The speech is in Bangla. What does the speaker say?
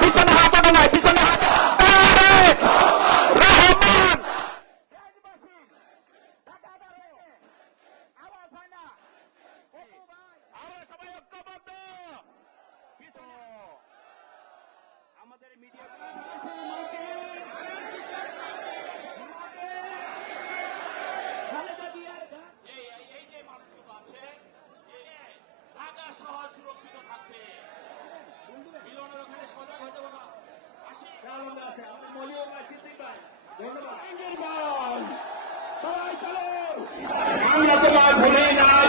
পিছনে হাঁটানো নয়, পিছনে রহমান আমরা সবাই ঐক্যবদ্ধ। আমাদের মিডিয়া ঢাকা শহর সুরক্ষিত থাকবে, মিলনের ওখানে সজাগ হতে হবে। সবাই চলো, আমরা তোমার ভুলে নাই।